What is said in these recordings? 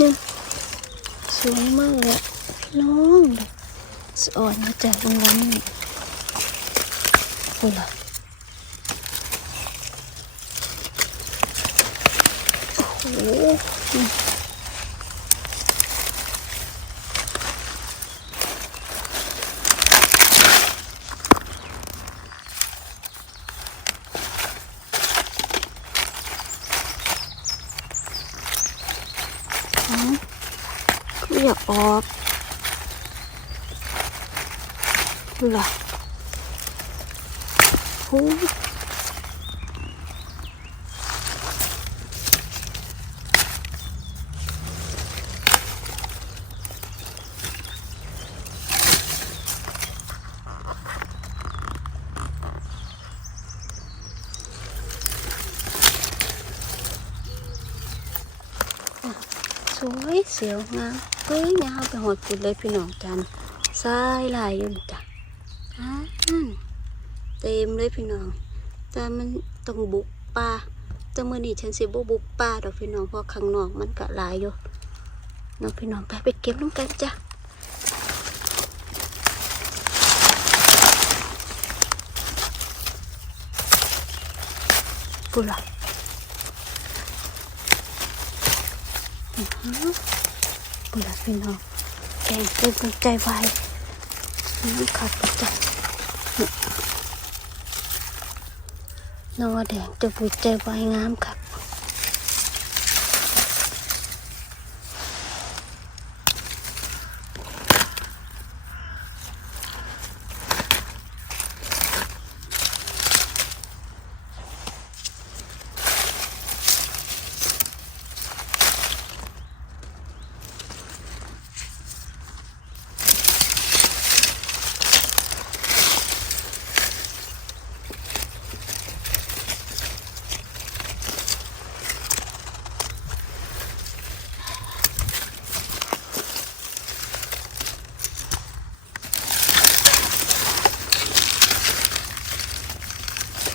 นึงสวยมากเลยพี่น้องเลยสอ่อนมาจากโรงแรมนี่โอ้ล่ะโอ้โหนี่อ๋อคื ออยากออกดูล่ะโวยเสียวงามเฮ้ยยาไปหดปุดเลยพี่น้องจันทรายลายอยู่จ้ะอ่าเต็มเลยพี่น้อง แต่มันต้องบุกป่าแต่เมื่อนี้ฉันสิบุบุกป่าดอกพี่น้องเพราะข้างนอกมันก็หลายอยู่น้องพี่น้องไปไปเก็บน้ำกันจ้ะกุหลาบ บุญพี่น้องแกงเป็นกำลังใจไวน้ำขัดประจันนอแดงจะบุใจไวงามครั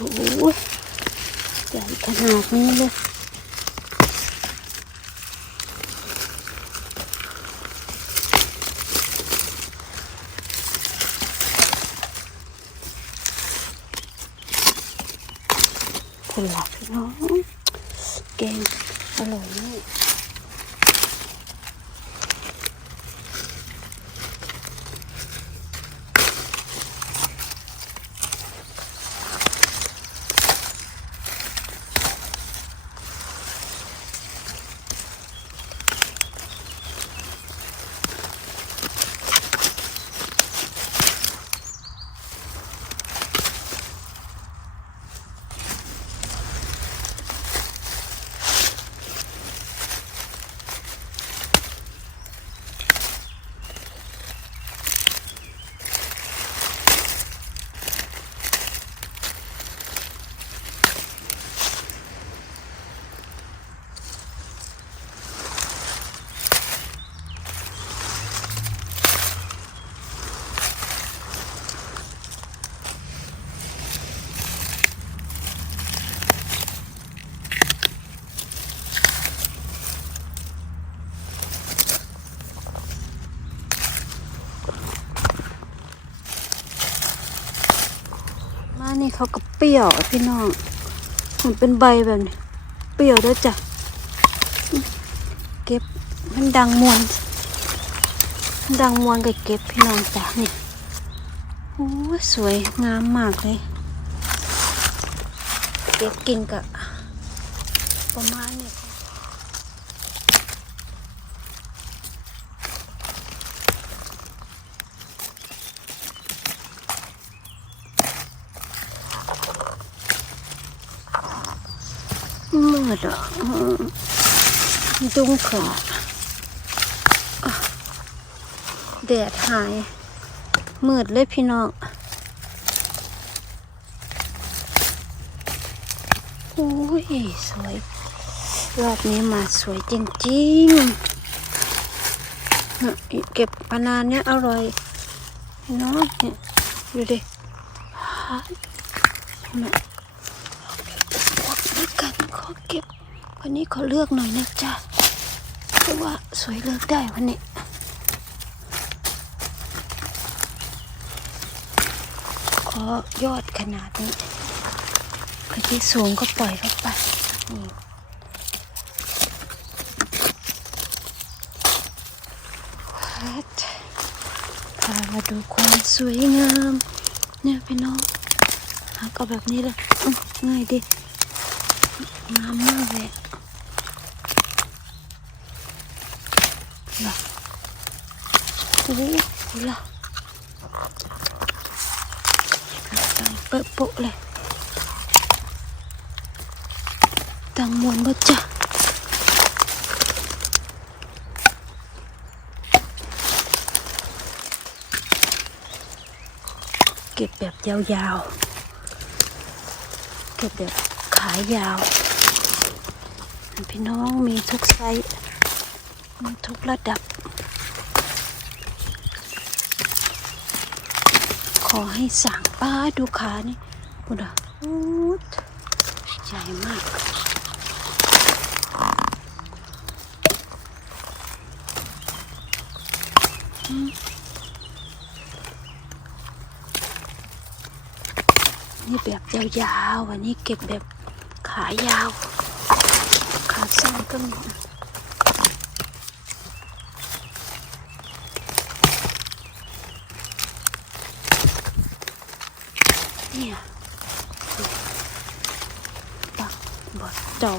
บโหใหญ่ขนาดนี้เลยคุณหลับพี่น้อง แกงอร่อยมากานี่เขาก็เปรี้ยวพี่น้องมันเป็นใบแบบนี้ เปรี้ยวด้วยจ้ะ เก็บมันดังมวน ดังมวนก็เก็บพี่น้องจ้ะนี่โอ้สวยงามมากเลย เก็บกินกะประมาณนี้ มืดอะอืมจุ้งขอแดดหาย มืดเลยพี่น้องโอ้ย สวย รอบนี้มาสวยจริงๆ เก็บปานานเนี้ยอร่อยพี่น้องเนี่ยดูดิหายน่ะ ขอเก็บ วันนี้ขอเลือกหน่อยนะจ๊ะโอ้ถือว่าสวยเลิกได้วันนี้ขอยอดขนาดนี้ใครที่สูงก็ปล่อยเข้าไปนี่พามาดูความสวยงาม เนี่ยพี่น้องหาก็แบบนี้เลยง่ายดิ งามมากเลยเหรอโอ้โหเหรอตังเปะโปะเลยตังมวนบ่จ้ะเก็บแบบยาวๆ เก็บแบบขายาว พี่น้องมีทุกไซส์มีทุกระดับ ขอให้สั่งป้าดูขานี่บุดาอู้ดใหญ่มากนี่แบบยาวๆอันนี้เก็บแบบขายาว ก็มีเนี่ยปักบดจอ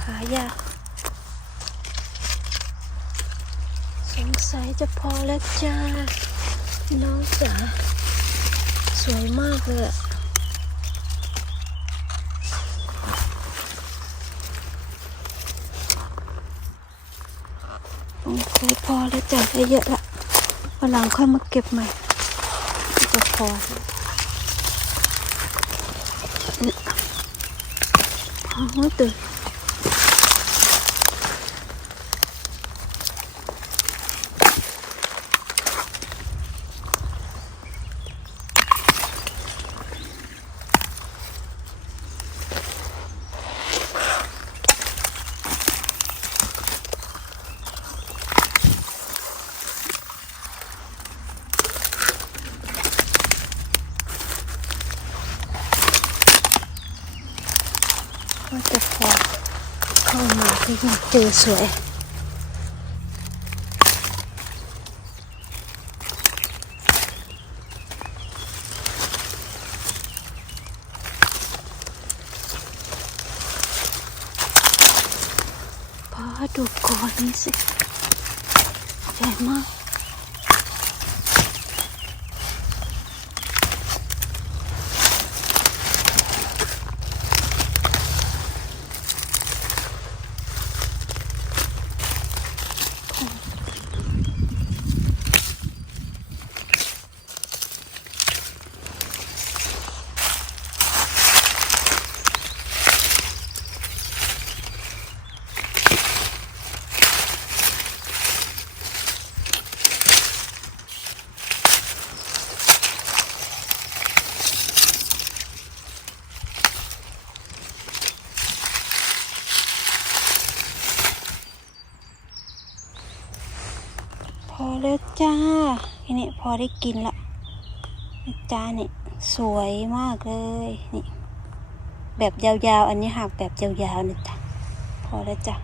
ขายาสงสัยจะพอแล้วจ้า น้องจ๋า สวยมากเลยอะโอเคพอแล้วจ้ะได้เยอะละวันหลังค่อยมาเก็บใหม่จะพอพอตื่น ก็จะพอเข้ามาก็ยังเจอสวยพอดูก่อนนี่สิใหญ่มาก อแล้วจ้าทีนี้พอได้กินละจ้าเนี่ยสวยมากเลยนี่แบบยาวๆ อันนี้หักแบบยาวๆนี่จ้ะพอแล้วจ้ะ